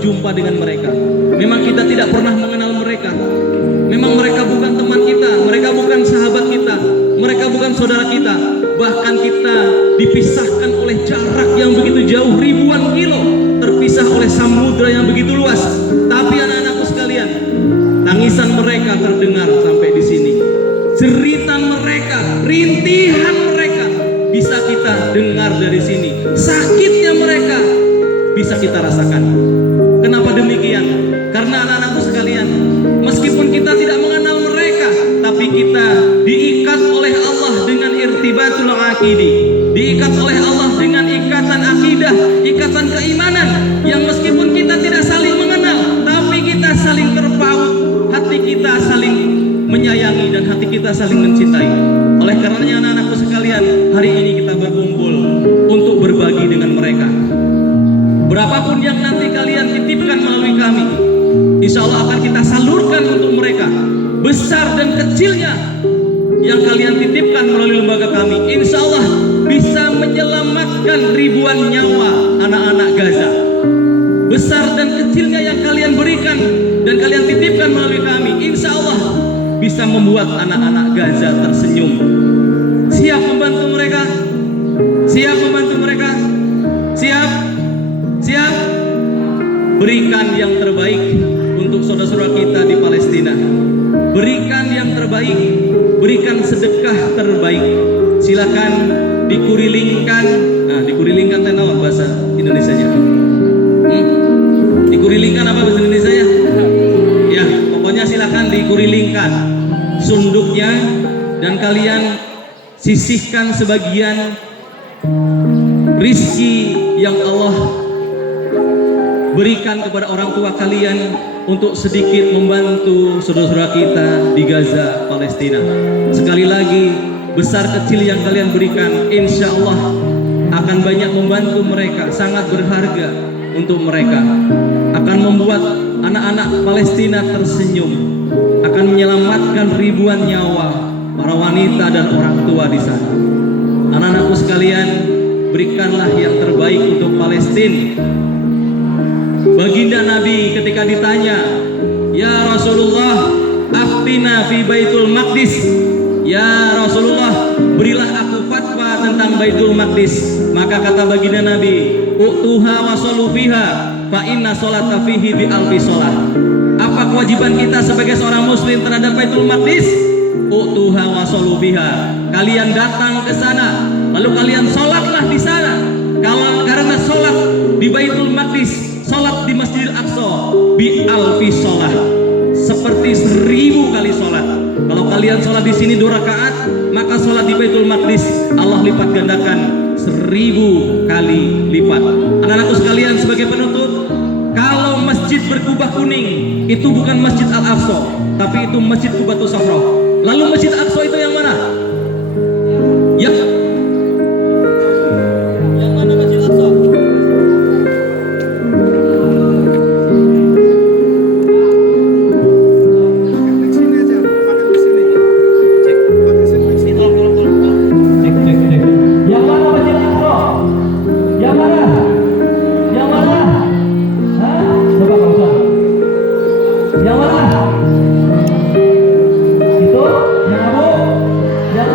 berjumpa dengan mereka. Memang kita tidak pernah mengenal mereka. Memang mereka bukan teman kita, mereka bukan sahabat kita, mereka bukan saudara kita. Bahkan kita dipisahkan oleh jarak yang begitu jauh, ribuan kilo, terpisah oleh samudra yang begitu luas. Tapi anak-anakku sekalian, tangisan mereka terdengar sampai di sini. Jeritan mereka, rintihan mereka bisa kita dengar dari sini. Sakitnya mereka bisa kita rasakan. Kenapa demikian? Karena anak-anakku sekalian, meskipun kita tidak mengenal mereka, tapi kita diikat oleh Allah dengan irtibatul aqidi, diikat oleh Allah dengan ikatan akidah, ikatan keimanan, yang meskipun kita tidak saling mengenal, tapi kita saling terpaut, hati kita saling menyayangi dan hati kita saling mencintai. Oleh karenanya anak-anakku sekalian, hari ini kita berkumpul untuk berbagi dengan mereka. Berapapun yang nanti kalian titipkan melalui kami, insya Allah akan kita salurkan untuk mereka. Besar dan kecilnya yang kalian titipkan melalui lembaga kami, insya Allah bisa menyelamatkan ribuan nyawa anak-anak Gaza. Besar dan kecilnya yang kalian berikan dan kalian titipkan melalui kami, insya Allah bisa membuat anak-anak Gaza tersenyum. Siap membantu mereka? Siap membantu mereka? Siap? Siap? Berikan yang terbaik untuk saudara-saudara kita di Palestina. Berikan yang terbaik, berikan sedekah terbaik. Silakan dikurilingkan. Nah, dikurilingkan itu apa bahasa Indonesianya? Dikurilingkan apa bahasa Indonesianya? Ya, pokoknya silakan dikurilingkan sunduknya dan kalian sisihkan sebagian rizki yang Allah berikan kepada orang tua kalian untuk sedikit membantu saudara-saudara kita di Gaza, Palestina. Sekali lagi, besar kecil yang kalian berikan, insya Allah akan banyak membantu mereka, sangat berharga untuk mereka. Akan membuat anak-anak Palestina tersenyum, akan menyelamatkan ribuan nyawa para wanita dan orang tua di sana. Anak-anakku sekalian, berikanlah yang terbaik untuk Palestina. Baginda Nabi ketika ditanya, "Ya Rasulullah, aftina fi Baitul Maqdis." Ya Rasulullah, berilah aku fatwa tentang Baitul Maqdis. Maka kata baginda Nabi, "Utuha wa sallu fiha, fa inna sholata fihi bi alfi sholat." Apa kewajiban kita sebagai seorang muslim terhadap Baitul Maqdis? Utuha wa sallu fiha. Kalian datang ke sana, lalu kalian sholatlah di sana. Karena sholat di Baitul Maqdis, sholat di Masjidil Aqsa bi alfi sholat, seperti 1000 kali sholat. Kalau kalian sholat di sini 2 rakaat, maka sholat di Baitul Maqdis Allah lipat gandakan 1000 kali lipat. Anak-anakku sekalian, sebagai penutup, kalau masjid berkubah kuning itu bukan Masjid Al-Aqsa, tapi itu Masjid Qubatus Safra. Lalu Masjid Al-Aqsa itu yang mana? Ya, yang mana Masjid Al-Aqsa? Yang mana? Itu? Yang abu? Yang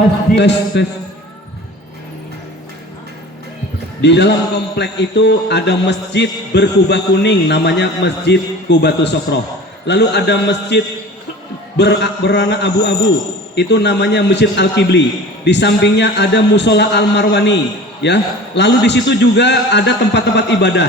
masjid. Di dalam komplek itu ada masjid berkubah kuning, namanya Masjid Qubatus Sofroh. Lalu ada masjid berwarna abu-abu, itu namanya Masjid Al-Kibli. Di sampingnya ada Musola Al-Marwani, ya. Lalu di situ juga ada tempat-tempat ibadah.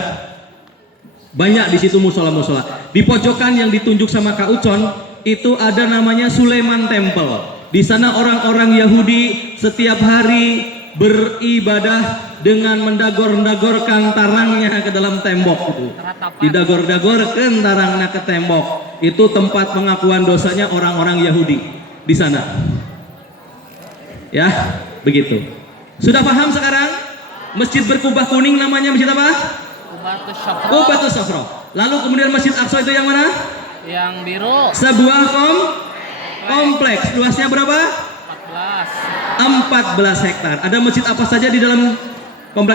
Banyak di situ musola-musola. Di pojokan yang ditunjuk sama Kak Ucon itu ada namanya Sulaiman Temple. Di sana orang-orang Yahudi setiap hari beribadah dengan mendagor-dagorkan tarangnya ke dalam tembok itu. Didagor-dagorkan tarangnya ke tembok. Itu tempat pengakuan dosanya orang-orang Yahudi di sana. Ya, begitu. Sudah paham sekarang? Masjid berkubah kuning namanya masjid apa? Qubatus Sofroh. Lalu kemudian Masjid Aqsa itu yang mana? Yang biru. Sebuah kompleks. Luasnya berapa? 14. 14 hektar. Ada masjid apa saja di dalam kompleks